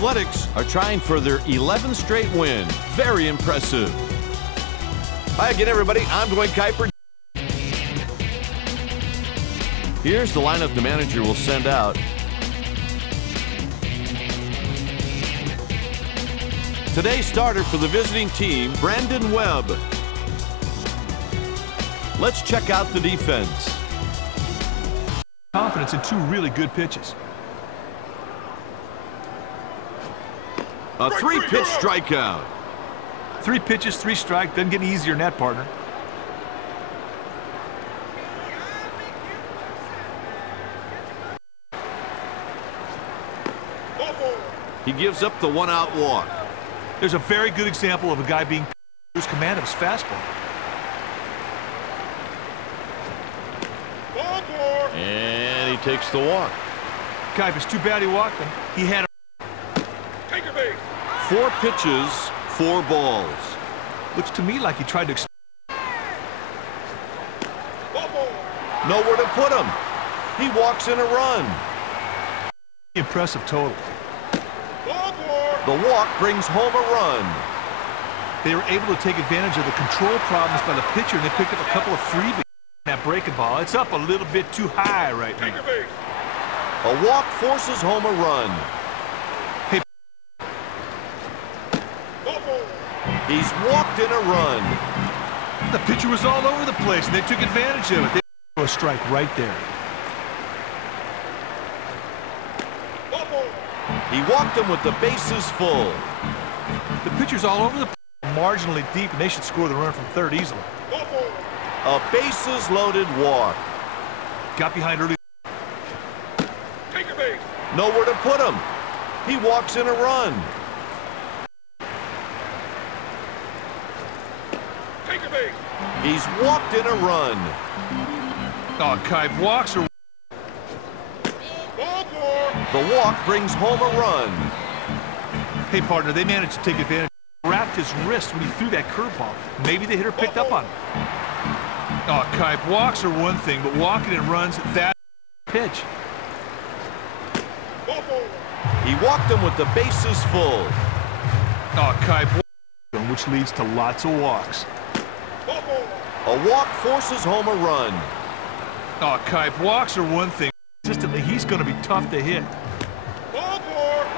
Athletics are trying for their 11th straight win. Very impressive. Hi again, everybody. I'm Dwayne Kuiper. Here's the lineup the manager will send out. Today's starter for the visiting team, Brandon Webb. Let's check out the defense. Confidence in two really good pitches. A three-pitch strikeout. 3 pitches, 3 strikes. Doesn't get any easier than that, partner. He gives up the one-out walk. There's a very good example of a guy being whose command of his fastball. And he takes the walk. Kuiper, it's too bad he walked him. He had a 4 pitches, 4 balls. looks to me like he tried to Nowhere to put him. He walks in a run. impressive total. The walk brings home a run. They were able to take advantage of the control problems by the pitcher, and they picked up a couple of freebies. That breaking ball, it's up a little bit too high right now. A walk forces home a run. Hey. He's walked in a run. The pitcher was all over the place, and they took advantage of it. They threw a strike right there. He walked him with the bases full. The pitcher's all over the place, marginally deep, and they should score the run from third easily. A bases-loaded walk. Got behind early. Nowhere to put him. He walks in a run. He's walked in a run. Oh, Kuiper walks or... The walk brings home a run. Hey, partner, they managed to take advantage. Wrapped his wrist when he threw that curveball. Maybe the hitter picked up on it. Oh, Kuiper, walks are one thing, but walking and runs, that pitch. He walked him with the bases full. Oh, Kuiper, which leads to lots of walks. A walk forces home a run. Oh, Kuiper, walks are one thing. Consistently, he's going to be tough to hit.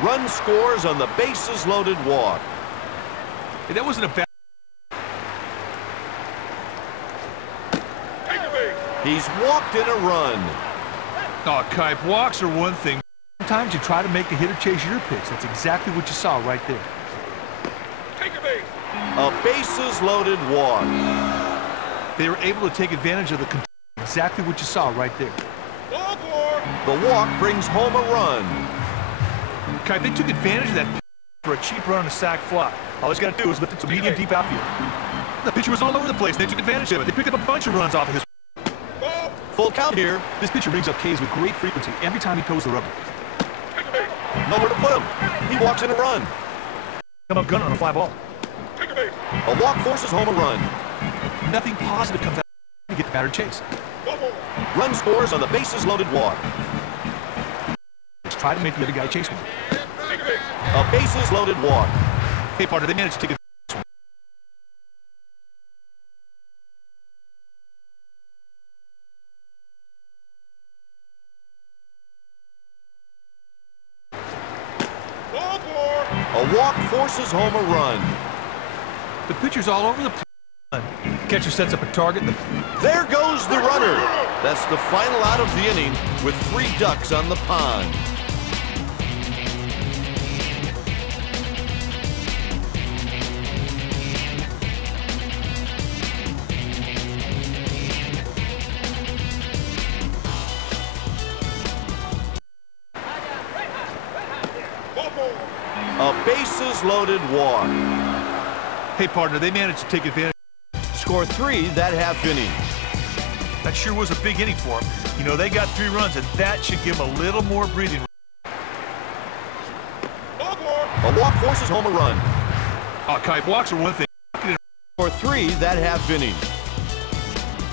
Run scores on the bases-loaded walk. Hey, that wasn't a bad... He's walked in a run. Oh, Kuiper, walks are one thing. Sometimes you try to make the hitter chase your pitch. That's exactly what you saw right there. A bases-loaded walk. They were able to take advantage of the control. Exactly what you saw right there. The walk brings home a run. Kuiper, they took advantage of that pitch for a cheap run on a sac fly. All he's got to do is lift it to medium deep outfield. The pitcher was all over the place. They took advantage of it. They picked up a bunch of runs off of his... Full count here. This pitcher brings up Ks with great frequency every time he toes the rubber. Nowhere to put him. He walks in a run. Come up gunner on a fly ball. A walk forces home a run. Nothing positive comes out to get the batter chase. Run scores on the bases-loaded walk. Let's try to make the other guy chase one. A bases-loaded walk. Hey, partner, they managed to take it. A walk forces home a run. The pitcher's all over the place. Catcher sets up a target. There goes the runner. That's the final out of the inning with 3 ducks on the pond. A bases-loaded walk. Hey, partner, they managed to take advantage. Score 3 that half inning. That sure was a big inning for them. You know, they got 3 runs, and that should give them a little more breathing room. A walk forces home a run. Oh, Kuiper, walks are one thing. For 3 that half inning.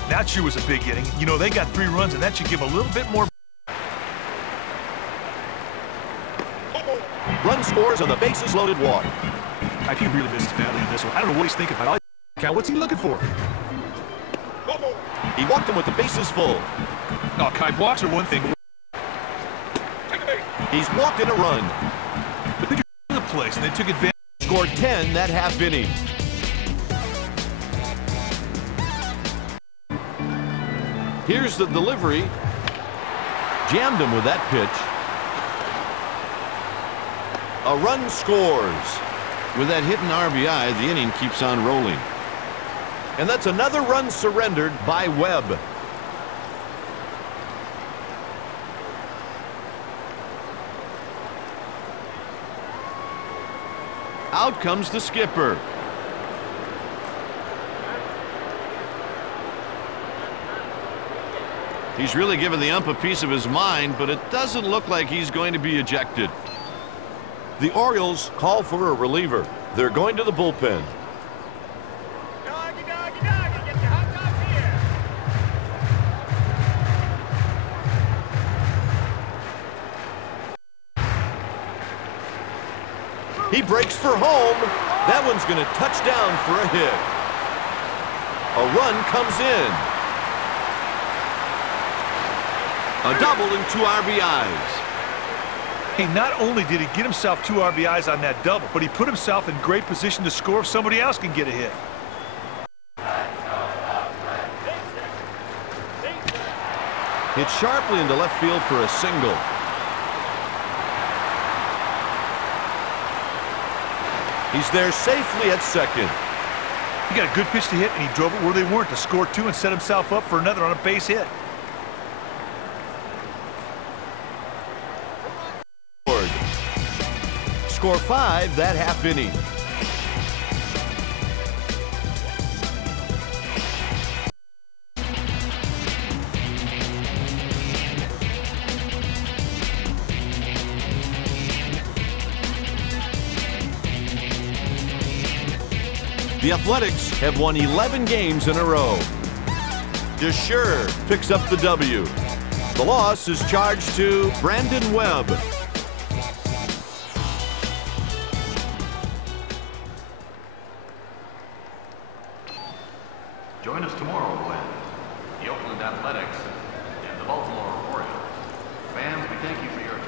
That sure was a big inning. You know, they got 3 runs, and that should give them a little bit more. Run run scores on the bases-loaded walk. He really misses badly on this one. I don't know what he's thinking about. What's he looking for? He walked him with the bases full. Oh, Kai, walks are one thing. He's walked in a run. But they the place, and they took advantage. Scored 10 that half inning. Here's the delivery. Jammed him with that pitch. A run scores. With that hit and RBI, the inning keeps on rolling. And that's another run surrendered by Webb. Out comes the skipper. He's really given the ump a piece of his mind, but it doesn't look like he's going to be ejected. The Orioles call for a reliever. They're going to the bullpen. Doggy, doggy, doggy, get your hot dogs here. He breaks for home. That one's going to touch down for a hit. A run comes in. A double and 2 RBIs. Hey, not only did he get himself 2 RBIs on that double, but he put himself in great position to score if somebody else can get a hit. Hit sharply into left field for a single. He's there safely at second. He got a good pitch to hit, and he drove it where they weren't to score 2 and set himself up for another on a base hit. Score 5 that half inning. The Athletics have won 11 games in a row. Desher picks up the W. The loss is charged to Brandon Webb. Join us tomorrow when the Oakland Athletics and the Baltimore Orioles. Fans, we thank you for your